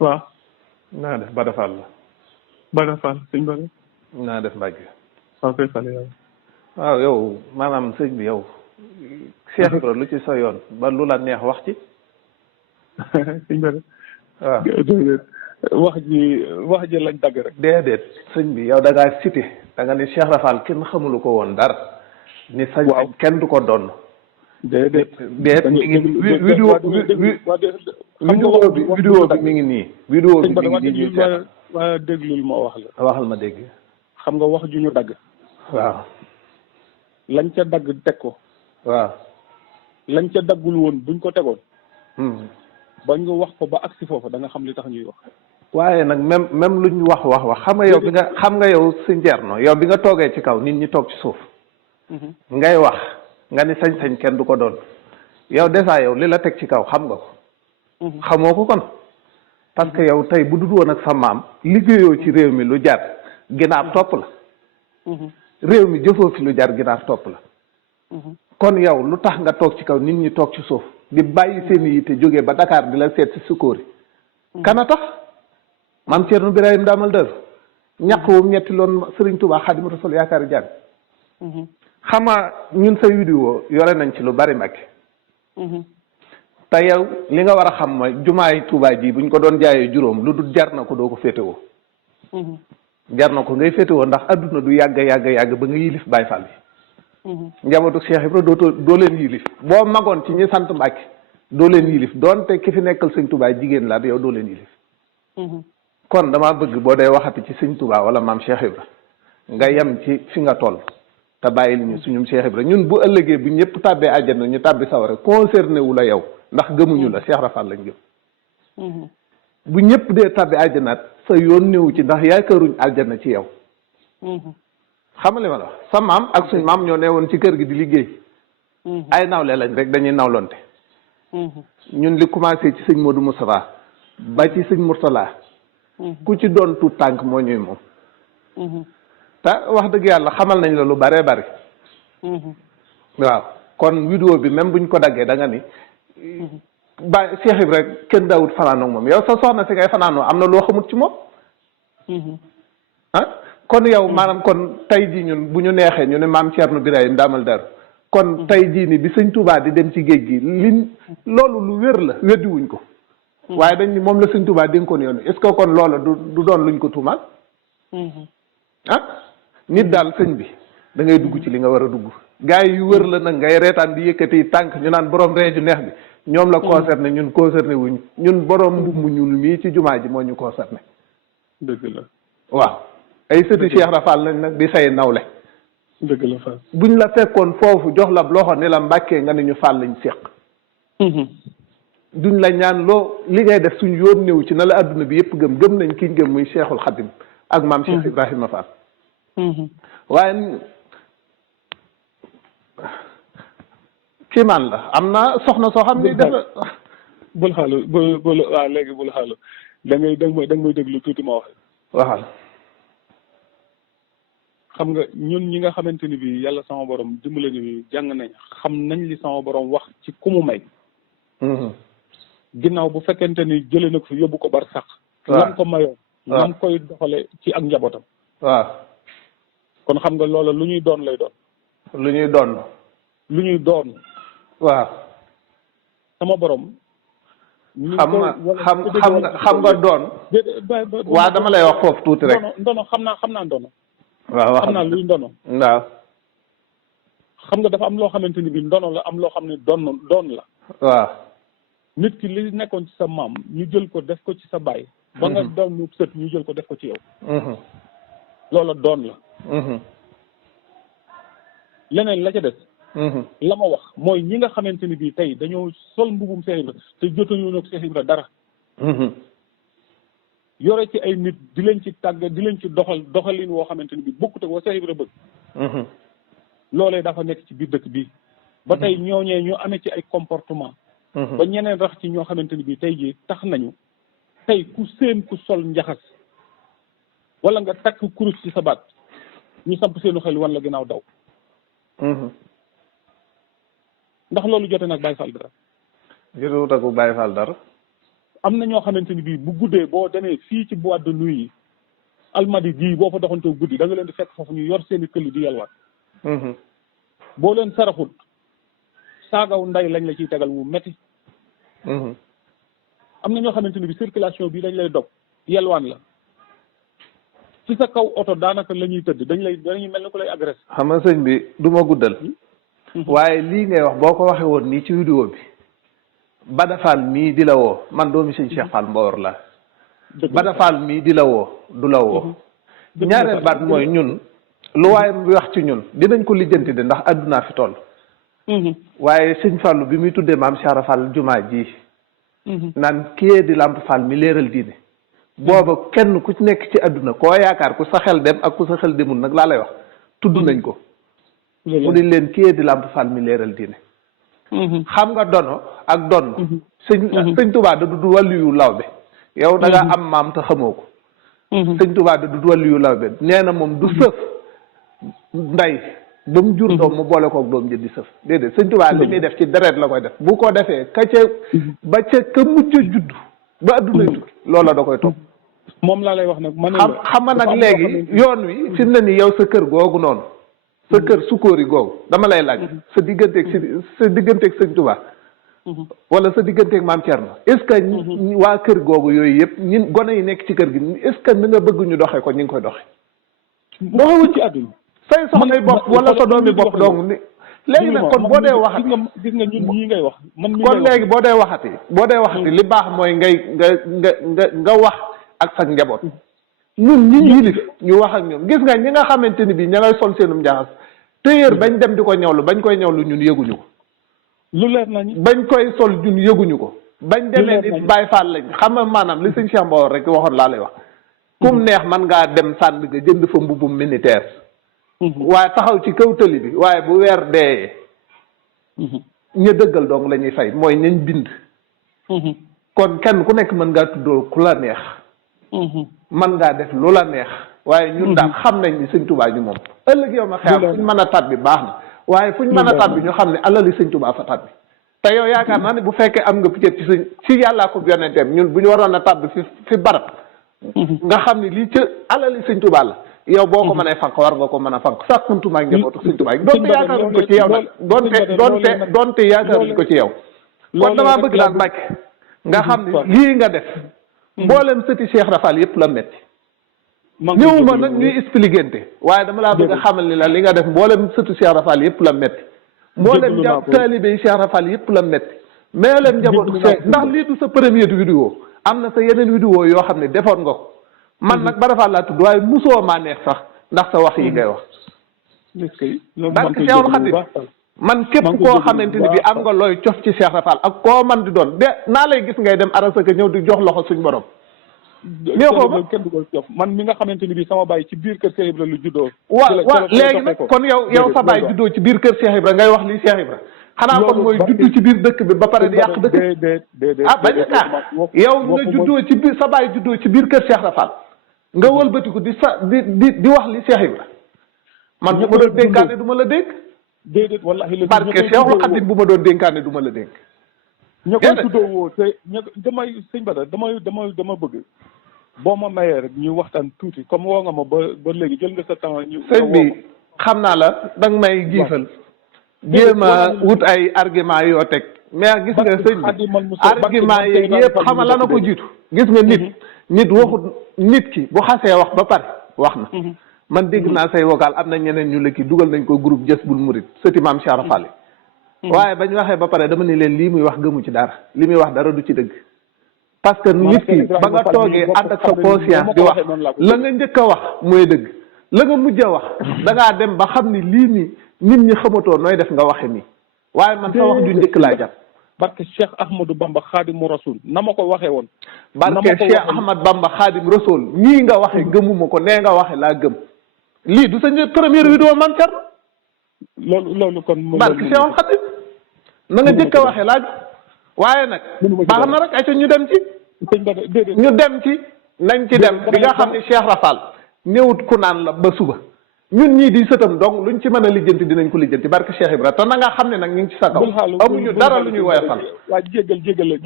waaw. naa def Bada Fall la. Bada Fall sëñ Bada. naa def Mbacke. waaw kay Fall yow. waaw yow maanaam sëñ bi yow. Cheikh Ibra lu ci sa yoon ba lu la neex wax ci. sëñ Bada. waaw wax ji lañ dagg rek. déedéet sëñ bi yow da ngaa cité da nga ni Cheikh Rafal kenn xamulu ko woon dara. ni sañ kenn du ko doon. déedéet mi ngi vidéo bi mi ngi nii. vidéo bi mi ngi nii waa déglul ma wax la. waxal ma dégg. xam nga wax ju ñu dagg. waaw. lañ ca dagg teg ko. waaw. lañ ca daggul woon buñ ko tegoon. bañ nga wax ko ba agsi foofu da nga xam li tax ñuy wax. waaye nag même luñ wax xam nga yow xam nga yow si njeerno yow bi nga toogee ci kaw nit ñi toog ci suuf. ngay wax nga ni sañ-sañ kenn du ko doon yow dèjà yow li la teg ci kaw xam nga ko. xamoo ko kon. parce que yow tey bu dul woon ak sa maam liggéeyoo ci réew mi lu jar ginaar topp la. réew mi jëfoo fi lu jar ginaar topp la. kon yow lu tax nga toog ci kaw nit ñi toog ci suuf di bàyyi seen yi te jógee ba Dakar di la seet si sukóori. kana tax maam Thierno Birahim daamal dër ñaq wum ñetti loon Serigne Touba Xaadimu Rasuul yaakaari jàng. xam nga ñun say vidéo yore nañ ci lu bari Mbàkke. te yow li nga war a xam mooy jumaay Touba ji buñ ko doon jaayee juróom lu dul jar na ko doo ko féetewoo. jar na ko ngay féetewoo ndax adduna du yàgg ba nga yilif Baay Faal bi. njabootu Cheikh Ibra doo leen yilif boo magoon ci ñi sant Mbàkke doo leen yilif doonte ki fi nekkal sëñ Touba jigéen la yow doo leen yilif. kon damaa bëgg boo dee waxati ci sëñ Touba wala maam Cheikh Ibra nga yem ci fi nga toll. te bàyyil ñu suñum Cheikh Ibra ñun bu ëllëgee bu ñëpp tàbbee àjjana ñu tàbbi sawara concerné wu la yow ndax gëmuñu la Cheikh Rafal lañ gëm. bu ñëpp dee tàbbi àjjanaat sa yoon néewu ci ndax yaakaaruñ àjjana ci yow. xam nga li ma la wax sa maam ak suñ maam ñoo ne woon ci kër gi di liggéey. ay nawle lañ rek dañuy nawlonte. ñun li commencé ci sëñ Modou Moustapha ba ci sëñ Mourtala. ku ci doon tuut tànk moo ñuy moom. te wax dëgg yàlla xamal nañ la lu baree bari. waaw kon vidéo bi même buñ ko daggee da nga ni. ba Cheikh Ibra rek kenn daawut fanaanoog moom yow sa soxna si ngay fanaanoo am na loo xamut ci moom. kon yow maanaam kon tey jii ñun bu ñu neexee ñu ne maam Thierno Birahim daamal dar kon tey jii ni bi sëñ Touba di dem ci géej gi loolu lu wér la weddiwuñ ko. waaye dañ ni moom la sëñ Touba dénkoon yoon est-ce que kon loola du doon luñ ko tuumaal. nit daal sëñ bi da ngay dugg ci li nga war a dugg gars yi yu wër la nag ngay reetaan di yëkkati tànk ñu naan borom reeju neex bi ñoom la concerné ñun concerné wuñ ñun borom mbubb mu ñuul mii ci jumaa ji moo ñu concerné. dëgg la waaw ay sëti Cheikh Rafal nañ nag di say nawle. dëgg la Fall buñ la fekkoon foofu jox la loxo ni la mbàkkee nga ne ñu Fall lañ séq. duñ la ñaan loo li ngay def suñ yoon néew ci na la adduna bi yëpp gëm nañ kiñ gëm muy Cheikhul Khadim ak maam Cheikh Ibrahima Fall. waaye kiimaan la am na soxna soo xam ni def bul xaalu bul waaw léegi bul xaalu da ngay may déglu tuuti ma wax waxal xam nga ñun ñi nga xamante ni bi yàlla sama borom dimbale ni jàng nañ xam nañ li sama borom wax ci ku mu may ginnaaw bu fekkente ni jëlee na ko fi yóbbu ko bar sax lam ko mayoo nam koy doxale ci ak njabootam waaw kon xam nga loola lu ñuy doon lay doon. lu ñuy doon. lu ñuy doon. waaw. sama borom. xam nga doon. waa dama lay wax foofu tuuti rek. ndono xam naa ndono. waaw xam naa luy ndono. waaw. xam nga dafa am loo xamante ni bi ndono la am loo xam ne doon la. waaw. nit ki li nekkoon ci sa maam ñu jël ko def ko ci sa baay. ba nga doon ñu sët ñu jël ko def ko ci yow. loola doon la. leneen la ca des. la ma wax mooy ñi nga xamante ni bii tey dañoo sol mbubum Cheikh Ibra te jotuñu ak Cheikh Ibra dara. yore ci ay nit di leen ci tàgg di leen ci doxalin woo xamante ni bii bokkut ak wa Cheikh Ibra bëgg. loolee dafa nekk ci biir dëkk bii. ba tey ñooñee ñu amee ci ay comportement. ba ñeneen rax ci ñoo xamante ni bii tey jii tax nañu tey ku séen ku sol njaxas wala nga takk kurus ci sa baat ñu samp seenu xel wan la ginnaaw daw. ndax loolu jote nag Baye Fall dara. jotewut ak Baye Fall dara. am na ñoo xamante ni bii bu guddee boo demee fii ci boîte de nuit yi almadi gii boo fa doxantoo guddi da nga leen di fekk foofu ñu yor seeni këll di yalwaat boo leen saraxut saagaw nday lañ la ciy tegal mu metti am na ñoo xamante ni bi circulation bi dañ lay dog yelwaan la ci sa kaw oto daanaka la ñuy tëdd dañuy mel ni ku lay agressé. xam nga sëñ bi du ma guddal waaye lii ngay wax boo ko waxee woon nii ci vidéo bi Bada Fall mii di la woo man doomi sëñ Cheikh Fall Mbawar la Bada Fall mii di la woo du la woo ñaareel baat mooy ñun lu waaye bi wax ci ñun dinañ ko lijjanti de ndax addunaa fi toll waaye sëñ Fallu bi muy tuddee maam Cheikh Fall jumaa ji naan kii di Lamp Fall mi leeral diine booba kenn ku ci nekk ci adduna koo yaakaar ku sa xel dem ak ku sa xel demul nag laa lay wax tudd nañ ko mu di leen kii di Lamp Fall mi leeral diine xam nga dono ak donn sëñ Tuubaa da du wàllu yu law bi yow da nga am maam te xamoo ko sëñ Tuubaa da du wàllu yu law bi nee na moom du sëf nday ba mu jur doom mu boole koog doom jëndi sëf déedéet sëñ Tuubaa li muy def ci deret la koy def bu ko defee ka ca ba ca ka mujj judd ba adduna tukki loola da koy topp moom laa lay wax nag man xam nga nag léegi yoon wi fi mu ne nii yow sa kër googu noonu sa kër sukóori googu dama lay laaj sa digganteeg sa digganteeg sëñ Tuubaa wala sa digganteeg maam Thierno est ce que waa kër googu yooyu yëpp ñun gone yi nekk ci kër gi est ce que ni nga bëgg ñu doxee ko ñu ngi koy doxee doxewuñ ci àdduna say soxnay bopp wala sa doomi bopp dong ni léegi nag kon boo dee waxati gis nga ñun ñii ngay wax kon léegi boo dee waxati li baax mooy nga wax ak sa njaboot ñun ñi yilif ñu wax ak ñoom gis nga ñi nga xamante ni bii ña ngay sol seenum njaxas téyeer bañ dem di ko ñawlu bañ koy ñawlu ñun yëguñu ko lu leer nañu bañ koy sol ñun yëguñu ko bañ demee ni Baay Faal lañ xam nga maanaam li sëñ Cheikh Mbawar rek waxoon laa lay wax kum neex man ngaa dem sànd nga jënd fa mbubum militaire waaye taxaw ci kaw tëli bi waaye bu weer dee ña dëggal dong la ñuy fay mooy ñañ bind kon kenn ku nekk mën ngaa tuddoo ku la neex mën ngaa def lu la neex waaye ñun daal xam nañ ni sëñ Tuubaa ñu moom ëllëg yow ma xeex fuñ mën a tat bi baax na waaye fuñ mën a tat bi ñu xam ne alali sëñ Tuubaa fa tat bi te yow yaakaar naa ne bu fekkee am nga peut-être ci sëñ ci yàllaa ko yonenteem ñun bu ñu waroon a tat bi fi barab nga xam ne lii ca alali sëñ Tuubaa la yow boo ko mënee fanq war nga ko mën a fanq sax kuntumaa ak njabootu sëñ Tuubaa doonte yaakaaruñ ko ci yow nag doonte yaakaaruñ ko ci yow kon damaa bëgg daal Mbàkke nga xam ne lii nga def mboolem sëti Cheikh Rafal yëpp la metti ñëwuma nag ñuy expliqué waaye dama laa bëgg a xamal ni la li nga def mboolem sëti Cheikh Rafal yëpp la metti mboolem taalibe yi Cheikh Rafal yëpp la metti mais leen njabootu Cheikh ndax lii du sa première vidéo am na sa yeneen vidéo yoo xam ne defoon nga ko man nag Bada Fall laa tudd waaye musoo maa neex sax ndax sa wax yi ngay wax barke Cheikhul Khadim man képp koo xamante ni bi am nga looy cof ci Cheikh Rafal ak koo man di doon de naa lay gis ngay dem arasaka ñëw di jox loxo suñ borom neexoo ma kenn du ko cof man mi nga xamante ni bi sama baay ci biir kër Cheikh Ibra lu juddoo waaw léegi nag kon yow sa baay juddoo ci biir kër Cheikh Ibra ngay wax lii Cheikh Ibra xanaa kon mooy juddu ci biir dëkk bi ba pare di yàq dëkk bi ah bañ a yow nga juddoo ci biir sa baay juddoo ci biir kër Cheikh Rafal nga wëlbatiku di wax li Cheikh Ibra man bu ma doon dénkaane du ma la dénk déedéet wallahi barke Cheikhul Khadim bu ma doon dénkaane du ma la dénk ña koy tuddoo woo te damay sëñ Bada dama bëgg boo ma mayee rek ñu waxtaan tuuti comme woo nga ma ba léegi jël nga sa temps ñu sëñ bi xam naa la danga may giifal jéem a wut ay argument yoo teg mais gis nga sëñ bi argument yi yëpp xam nga la na ko jiitu gis nga nit waxut nit ki bu xasee wax ba pare wax na man dégg naa say vocal am na ñeneen ñu lëkki dugal nañ ko groupe Jazboul Mouride sëti maam Cheikh Rafal waaye bañ waxee ba pare dama ne leen lii muy wax gëmu ci dara li muy wax dara du ci dëgg parce que nit ki ba nga toogee ànd ak sa conscience di wax la nga njëkk a wax mooy dëgg la nga mujj a wax da ngaa dem ba xam ni lii nii nit ñi xamatoo nooy def nga waxe nii waaye man sa wax ju njëkk laa jàpp barke Cheikh Ahmadou Bamba Khadimu Rasul na ma ko waxee woon barke Cheikh Ahmad Bamba Khadim Rasul ñii nga waxe gëmuma ko nee nga waxe laa gëm lii du sa première vidéo man cer loolu kon barke Cheikhul Khadim na nga njëkk a waxe laaj waaye nag baax na rek ay ca ñu dem ci nañ ci dem bi nga xam ne Cheikh Rafal néewut ku naan la ba suba ñun ñii di sëtam donc luñ ci mën a lijjanti dinañ ko lijjanti barke Cheikh Ibra te na nga xam ne nag ñu ngi ci sa kaw amuñu dara lu ñuy woyofal waa jégal